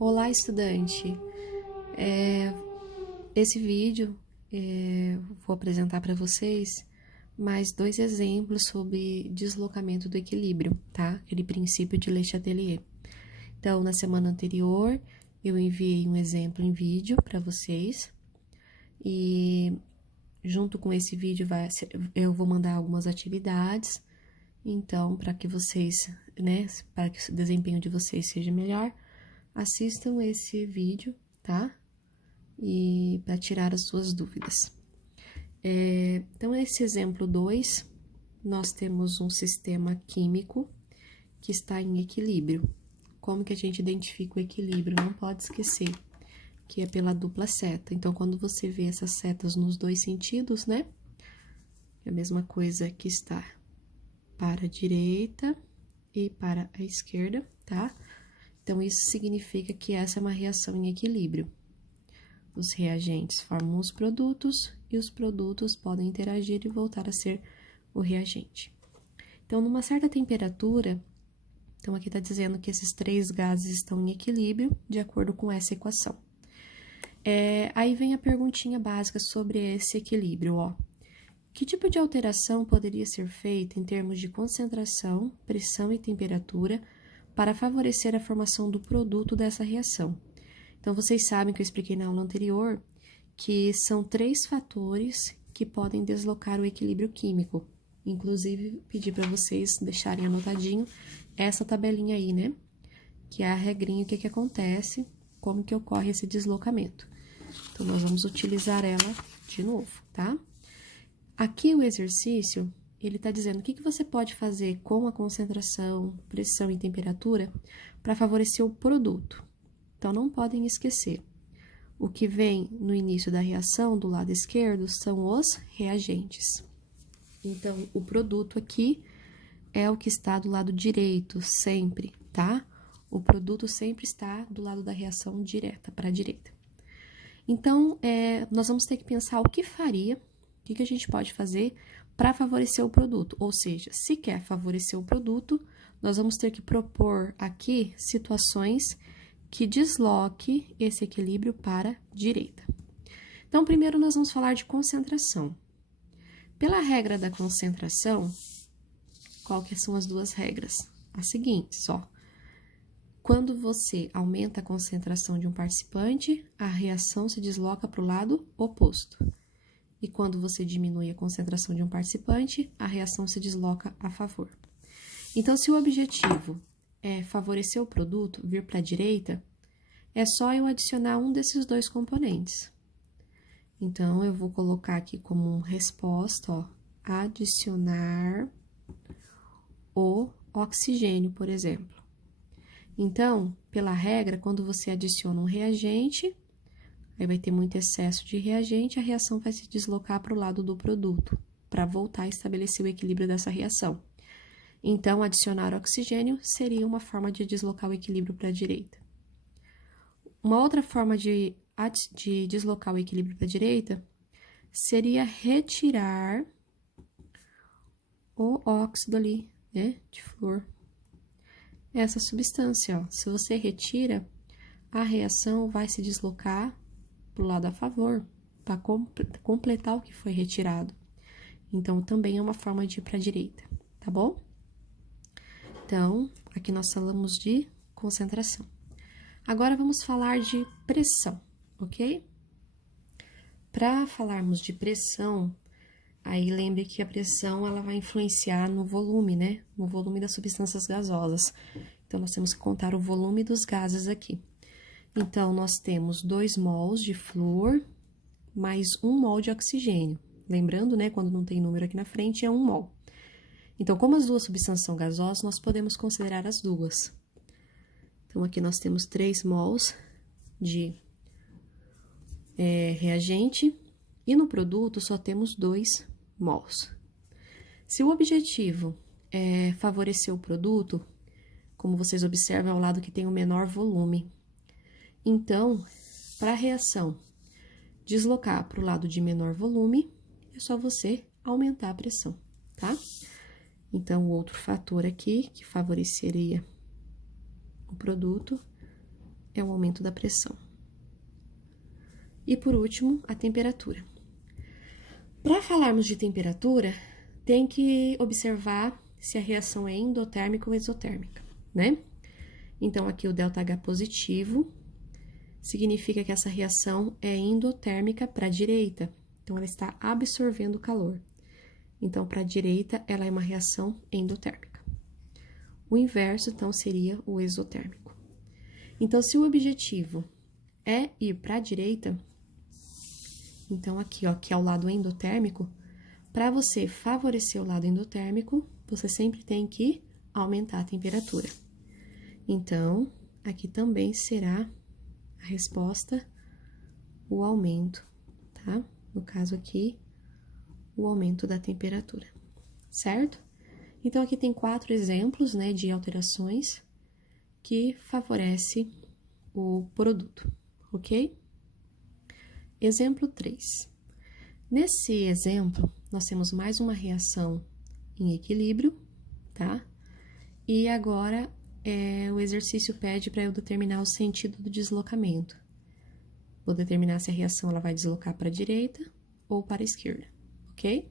Olá, estudante! Esse vídeo vou apresentar para vocês mais dois exemplos sobre deslocamento do equilíbrio, tá? Aquele princípio de Le Chatelier. Então, na semana anterior, eu enviei um exemplo em vídeo para vocês e junto com esse vídeo eu vou mandar algumas atividades. Então, para que vocês, para que o desempenho de vocês seja melhor, assistam esse vídeo, tá? E para tirar as suas dúvidas. Então, esse exemplo 2, nós temos um sistema químico que está em equilíbrio. Como que a gente identifica o equilíbrio? Não pode esquecer que é pela dupla seta. Então, quando você vê essas setas nos dois sentidos, né? É a mesma coisa que está para a direita e para a esquerda, tá? Então, isso significa que essa é uma reação em equilíbrio. Os reagentes formam os produtos e os produtos podem interagir e voltar a ser o reagente. Então, numa certa temperatura, então aqui está dizendo que esses três gases estão em equilíbrio de acordo com essa equação. Aí vem a perguntinha básica sobre esse equilíbrio, ó. Que tipo de alteração poderia ser feita em termos de concentração, pressão e temperatura para favorecer a formação do produto dessa reação? Então, vocês sabem que eu expliquei na aula anterior que são 3 fatores que podem deslocar o equilíbrio químico. Inclusive, pedi para vocês deixarem anotadinho essa tabelinha aí, né? Que é a regrinha, o que acontece, como que ocorre esse deslocamento. Então, nós vamos utilizar ela de novo, tá? Aqui o exercício, ele está dizendo o que você pode fazer com a concentração, pressão e temperatura para favorecer o produto. Então, não podem esquecer. O que vem no início da reação, do lado esquerdo, são os reagentes. Então, o produto aqui é o que está do lado direito, sempre, tá? O produto sempre está do lado da reação direta, para a direita. Então, nós vamos ter que pensar o que faria, o que a gente pode fazer para favorecer o produto. Ou seja, se quer favorecer o produto, nós vamos ter que propor aqui situações que desloque esse equilíbrio para a direita. Então, primeiro nós vamos falar de concentração. Pela regra da concentração, qual que são as duas regras? As seguintes, ó. Quando você aumenta a concentração de um participante, a reação se desloca para o lado oposto. E quando você diminui a concentração de um participante, a reação se desloca a favor. Então, se o objetivo é favorecer o produto, vir para a direita, é só eu adicionar um desses dois componentes. Então, eu vou colocar aqui como resposta, ó, adicionar o oxigênio, por exemplo. Então, pela regra, quando você adiciona um reagente, aí vai ter muito excesso de reagente, a reação vai se deslocar para o lado do produto, para voltar a estabelecer o equilíbrio dessa reação. Então, adicionar oxigênio seria uma forma de deslocar o equilíbrio para a direita. Uma outra forma de deslocar o equilíbrio para a direita seria retirar o óxido ali, né, de flúor. Essa substância, ó, se você retira, a reação vai se deslocar para o lado a favor, para completar o que foi retirado. Então, também é uma forma de ir para a direita, tá bom? Então, aqui nós falamos de concentração. Agora, vamos falar de pressão, ok? Para falarmos de pressão, aí lembre que a pressão, ela vai influenciar no volume, né? No volume das substâncias gasosas. Então, nós temos que contar o volume dos gases aqui. Então, nós temos 2 mols de flúor mais 1 mol de oxigênio. Lembrando, né, quando não tem número aqui na frente, é 1 mol. Então, como as duas substâncias são gasosas, nós podemos considerar as duas. Então, aqui nós temos 3 mols de reagente e no produto só temos 2 mols. Se o objetivo é favorecer o produto, como vocês observam, é o lado que tem o menor volume. Então, para a reação deslocar para o lado de menor volume, é só você aumentar a pressão, tá? Então, o outro fator aqui que favoreceria o produto é o aumento da pressão. E por último, a temperatura. Para falarmos de temperatura, tem que observar se a reação é endotérmica ou exotérmica, né? Então, aqui o ΔH positivo significa que essa reação é endotérmica para a direita. Então, ela está absorvendo calor. Então, para a direita, ela é uma reação endotérmica. O inverso, então, seria o exotérmico. Então, se o objetivo é ir para a direita, então aqui, ó, que é o lado endotérmico, para você favorecer o lado endotérmico, você sempre tem que aumentar a temperatura. Então, aqui também será a resposta, o aumento, tá? No caso aqui, o aumento da temperatura, certo? Então, aqui tem 4 exemplos, né, de alterações que favorece o produto, ok? Exemplo 3. Nesse exemplo, nós temos mais uma reação em equilíbrio, tá? E agora, o exercício pede para eu determinar o sentido do deslocamento. Vou determinar se a reação ela vai deslocar para a direita ou para a esquerda, ok?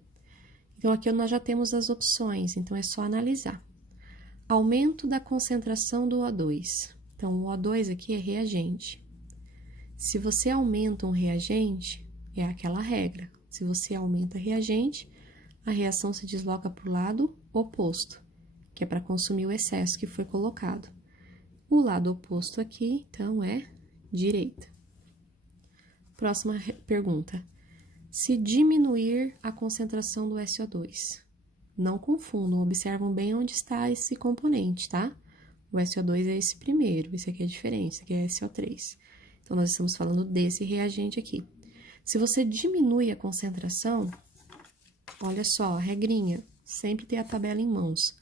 Então, aqui nós já temos as opções, então é só analisar. Aumento da concentração do O2. Então, o O2 aqui é reagente. Se você aumenta um reagente, é aquela regra. Se você aumenta reagente, a reação se desloca para o lado oposto, que é para consumir o excesso que foi colocado. O lado oposto aqui, então, é direita. Próxima pergunta. Se diminuir a concentração do SO2. Não confundam, observam bem onde está esse componente, tá? O SO2 é esse primeiro, esse aqui é a diferença, que é SO3. Então, nós estamos falando desse reagente aqui. Se você diminui a concentração, olha só, regrinha, sempre ter a tabela em mãos.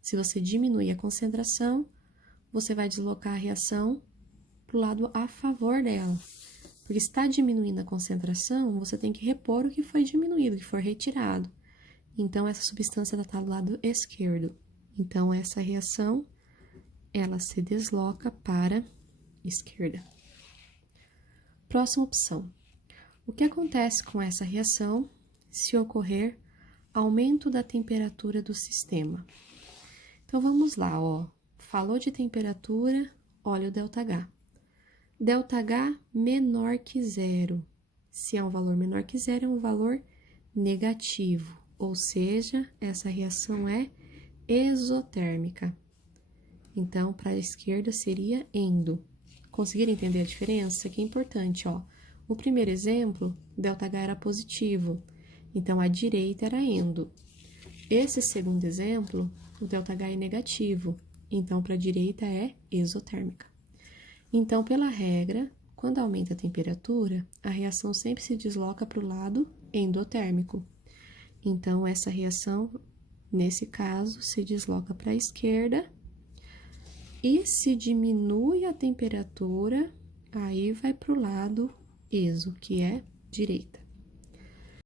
Se você diminui a concentração, você vai deslocar a reação para o lado a favor dela. Porque se está diminuindo a concentração, você tem que repor o que foi diminuído, o que foi retirado. Então, essa substância está do lado esquerdo. Então, essa reação, ela se desloca para a esquerda. Próxima opção. O que acontece com essa reação se ocorrer aumento da temperatura do sistema? Então, vamos lá, ó. Falou de temperatura, olha o ΔH. ΔH menor que zero. Se é um valor menor que zero, é um valor negativo, ou seja, essa reação é exotérmica. Então, para a esquerda seria endo. Conseguiram entender a diferença? Isso aqui é importante, ó. O primeiro exemplo, ΔH era positivo, então a direita era endo. Esse segundo exemplo, o ΔH é negativo, então para a direita é exotérmica. Então, pela regra, quando aumenta a temperatura, a reação sempre se desloca para o lado endotérmico. Então, essa reação, nesse caso, se desloca para a esquerda. E se diminui a temperatura, aí vai para o lado exo, que é direita.